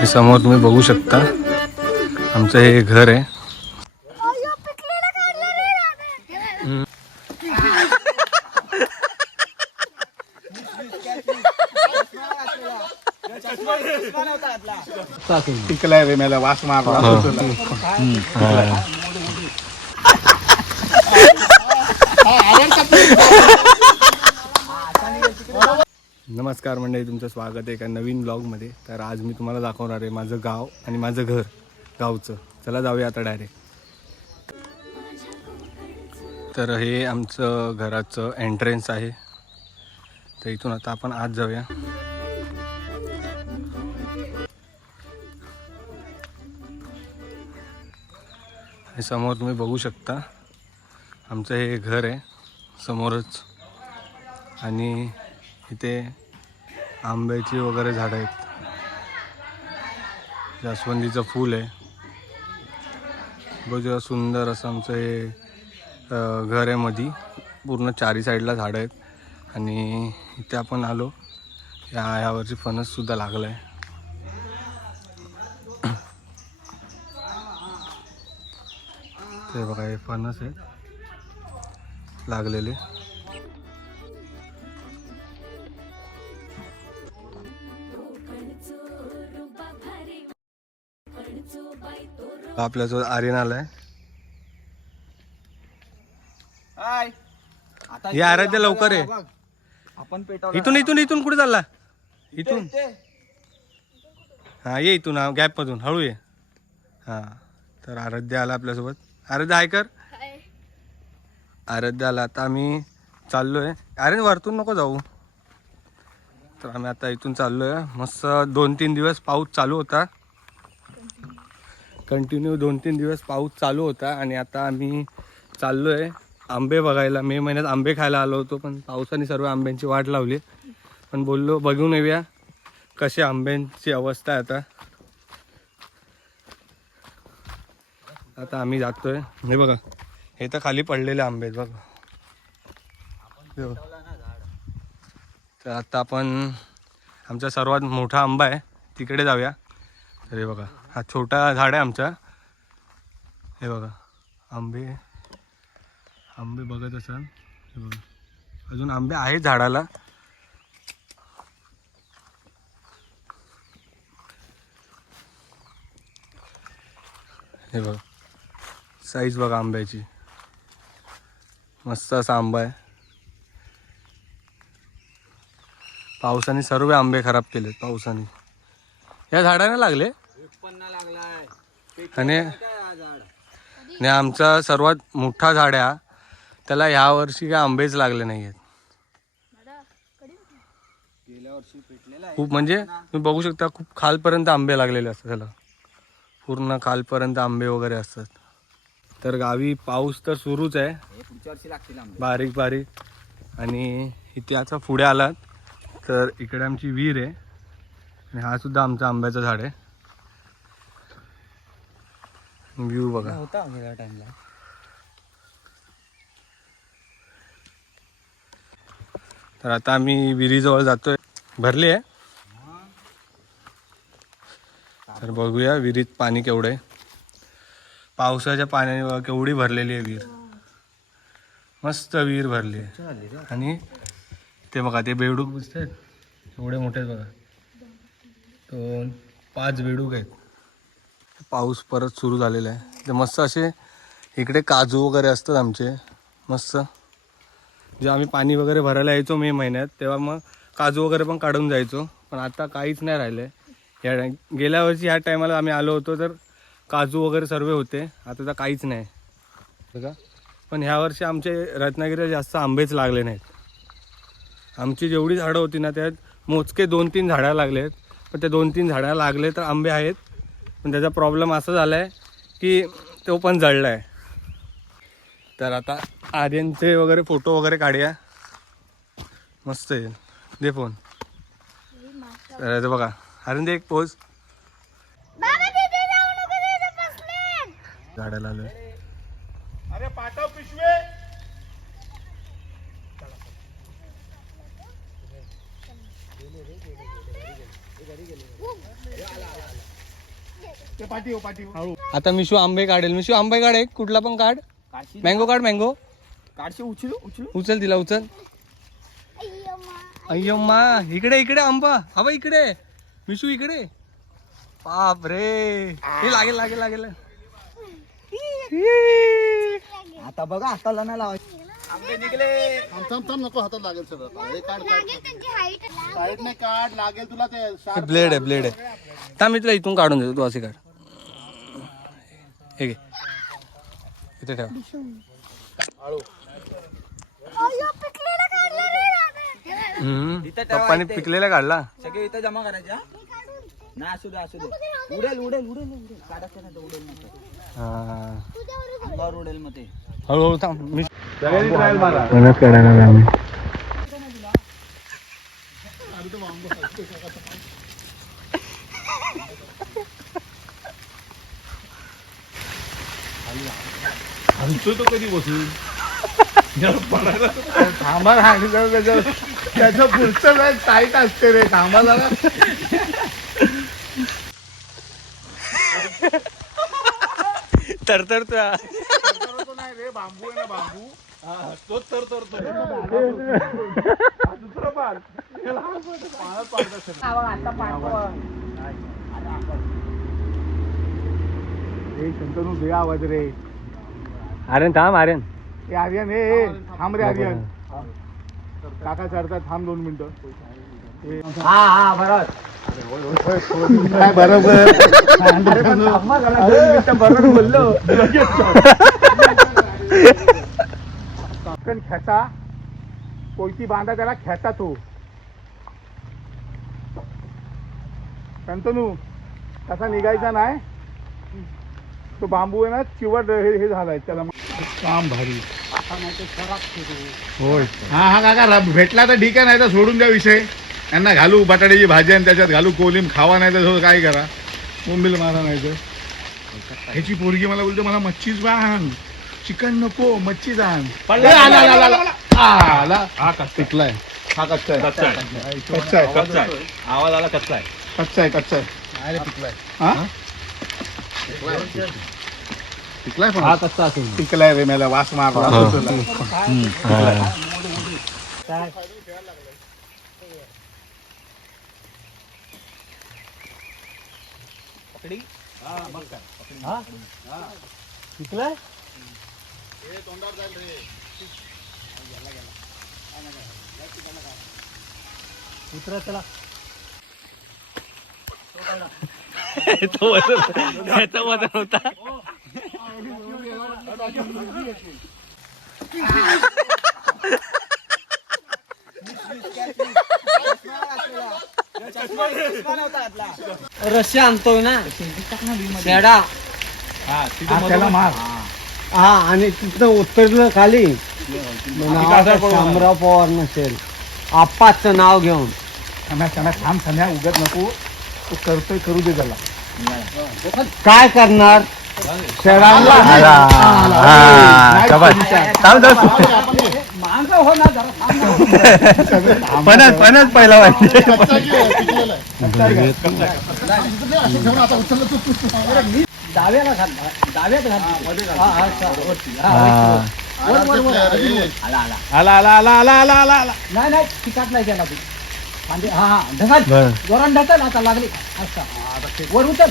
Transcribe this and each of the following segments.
हे समोर तुम्ही बघू शकता. आमचं हे घर आहे. टिकलाय रे मला वास मारला. नमस्कार मंडळी तुमचं स्वागत आहे एका नवीन ब्लॉगमध्ये तर आज मी तुम्हाला दाखवणार आहे माझं गाव आणि माझं घर गावचं. चला जाऊया आता डायरेक्ट तर हे आमचं घराचं एंट्रन्स आहे. तर इथून आता आपण आत जाऊया. समोर तुम्ही बघू शकता आमचं हे घर आहे समोरच. आणि इथे आंब्याची वगैरे झाडं आहेत. जास्वंदीचं फूल आहे. बघा सुंदर असं आमचं हे घर आहे मधी. पूर्ण चारी साईडला झाडं आहेत. आणि इथे आपण आलो. या ह्यावरची फणससुद्धा लागलं आहे ते बघा हे फणस आहेत. लागलेले. आपल्याजवळ आर्यन आलाय. ये आराध्य लवकर आहे. आपण पेटवलं इथून इथून इथून कुठे चालला? इथून. हा ये इथून हा गॅप मधून हळू ये. हा तर आराध्य आला आपल्यासोबत. आराध्य हाय कर. आराध्य आला. आता आम्ही चाललोय. अरे वरतून नको जाऊ. तर आम्ही आता इथून चाललोय. मस्त दोन तीन दिवस पाऊस चालू होता. कंटिन्यू दोन तीन दिवस पाऊस चालू होता आणि आता आम्ही चाललो आहे आंबे बघायला. मे महिन्यात आंबे खायला आलो होतो पण पावसाने सर्व आंब्यांची वाट लावली. पण बोललो बघून येऊया कशी आंब्यांची अवस्था आहे आता. आता आम्ही जातोय. हे बघा हे तर खाली पडलेले आंबे आहेत बघा. बघा. तर आता आपण आमचा सर्वात मोठा आंबा आहे तिकडे जाऊया. अरे बघा. हा छोटा झाड आहे आमचा. हे बघा. आंबे. आंबे बघत असाल. हे बघा. अजून आंबे आहेत झाडाला. हे बघा. साईज बघा आंब्याची. मस्त असा आंबा आहे. पावसाने सर्व आंबे खराब केलेत पावसाने. या झाडाने लागले? लागलाय. आणि हा आणि आमचा सर्वात मोठा झाड आहे हा. त्याला ह्या वर्षी काय आंबेच लागले नाही आहेत गेल्या वर्षी पेटलेला आहे. खूप म्हणजे तुम्ही बघू शकता खूप खालपर्यंत आंबे लागलेले असतात त्याला. पूर्ण खालपर्यंत आंबे वगैरे असतात. तर गावी पाऊस तर सुरूच आहे. हे पुढच्या वर्षी लागतील आंबे. बारीक बारीक. आणि इथे आता पुढे आलात तर इकडे आमची विहीर आहे. आणि हा सुद्धा आमचा आंब्याचं झाड आहे. व्ह्यू बघा. होता गेल्या टाइमला तर आता आम्ही विहिरीजवळ जातोय. भरली आहे. तर बघूया विहिरीत पाणी केवढं आहे. पावसाच्या पाण्याने बघा केवढी भरलेली आहे विहीर. मस्त विहीर भरली आहे. आणि ते बघा ते बेडूक दिसत आहेत एवढे मोठे बघा. दोन पाच बेडूक आहेत. पाऊस परत सुरू झालेला आहे. ते मस्त असे इकडे काजू वगैरे असतात आमचे. मस्त. जे आम्ही पाणी वगैरे भरायला यायचो मे महिन्यात तेव्हा मग काजू वगैरे पण काढून जायचो. पण आता काहीच नाही राहिलं. आहे या गेल्या वर्षी ह्या टायमाला आम्ही आलो होतो तर काजू वगैरे सर्व होते. आता तर काहीच नाही. बघा. पण ह्या वर्षी आमचे रत्नागिरीला जास्त आंबेच लागले नाहीत. आमची जेवढी झाडं होती ना त्यात मोजके दोन तीन झाडं लागले आहेत पण त्या दोन तीन झाडं लागले तर आंबे आहेत. पण त्याचा प्रॉब्लेम असा झाला आहे की तो पण जळला आहे तर आता आर्यनचे वगैरे फोटो वगैरे काढूया. मस्त आहे. दे फोन तर बघा. आर्यन दे एक पोज झाडाला आलोय अरे पाठव पिशवे. ते पाठी हो पाठी हो. आता मिशू आंबे काढेल. मिशू आंबे काढ एक. कुठला पण काढ. काढशी मँगो काढ मँगो. काढशी उचलू उचलू. उचल तिला उचल. अय्यो मा इकडे इकडे आंबा. हवा इकडे. मिशू इकडे. बाप रे हे लागेल लागेल लागेल. आता बघा हाताला नाही लावायचं. आंबे निघले. थांब थांब थांब नको हातात लागेल हे काढ काढ साईड नाही काढ लागेल तुला ते ब्लेड आहे ब्लेड आहे. थांब मी तुला इथून काढून देतो तू असे काढ. हे घे. इथे ठेव. हम्म. इथं ठेवा, पप्पाने इथे. पिकलेला काढला. सगळे इथं जमा करायचे हा? नाही असू दे असू दे. उडेल उडेल उडेल उडेल. काढायचं नाही तर उडेल मग ते. हा. अंगावर उडेल मग ते. हळूहळू थांब मी मनच काढायला आम्ही तो कधी बसून? थांबा त्याचं त्याचं पुढचं टाईट असते रे. थांबा जरा तर त्या तो नाही रे बांबू आहे ना बांबू? तोच तर तर तो हा, दुसरं पान त्याला पाण्यात पाडत असेल. ए, शंतनू दे आवाज रे. आर्यन थांब आर्यन. ए आर्यन ए ए, थांब. रे आर्यन. काका चढतात थांब दोन मिनिटं. ए, हा हा बरोबर. काय बरोबर. बरोबर बोललो पटकन खेचा. कोयती बांधा त्याला खेचा तो. शंतनू तसा निघायचा नाही. तो बांबू आहे ना चिवट हे हे झालाय त्याला काम भारी. होय. हा हा काका भेटला तर ठीक आहे नाही तर सोडून द्या विषय. यांना घालू बटाट्याची भाजी आणि त्याच्यात घालू कोलिम खावा नाही तर काय करा. बोंबील मारा नाही तर. ह्याची पोरगी मला बोलतो मला मच्छीच बांध चिकन नको मच्छीच आण ए, आला, आला, आला, आला. आला. हा पिकलाय हा कच्चा आहे. कच्चा आहे. कच्चा आहे आवाज आला. कच्चा आहे. कच्चा आहे कच्चा आहे. हा? पिकलाय पण कच्चा असेल पिकलाय रे मला वास मारला तुला. पिकलाय उतरा चला. तो वजन त्याचा वजन होता. रस्सा आणतोय ना. शेडा. हा, त्याला मार. हा आणि तिथं उतरलं खाली. शामराव पवार नसेल. आप्पाचं नाव घेऊन. सम्या सम्या थांब उगत नको. तो करतोय करू दे त्याला. काय करणार? पणच पणच पहिला वाटते डाव्याला घाल डाव्यात घाल. हा, हा, चा- वरती. हा, वरती, वर. वर, वर, वर. अजून वर. आला आला. आला आला आला आला आला नाही नाही तिकाट नाही केला तू. म्हणजे हा हा ढकल जोरान ढकल आता लागली. अच्छा वर उतर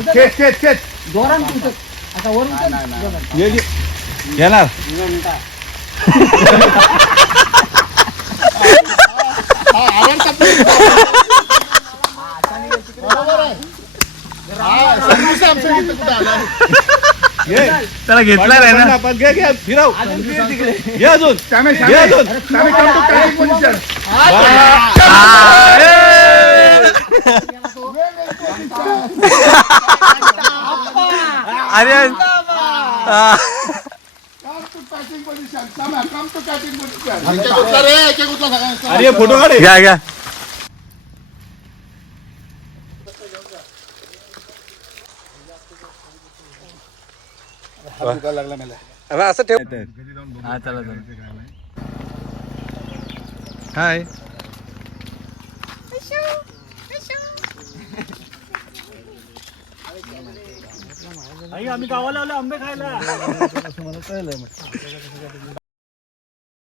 उतर खेच खेच खेच. जोरान उतर आता वर उतर जोरान. ये ये. येणार. त्याला घेतला नाही ना. आपण घे घे फिरव. अजून घे अजून. श्यामे come to catching position. Aryan Come to catching position. श्यामे, come to catching position. एकेक उचला रे, एकेक उचला सगळ्यांचा. अरे फोटो काढ घ्या घ्या हात दुखायला लागला मला. असं ठेव. हा चला चला. हाय आई आम्ही गावाला आलो आंबे खायला. मला कळलं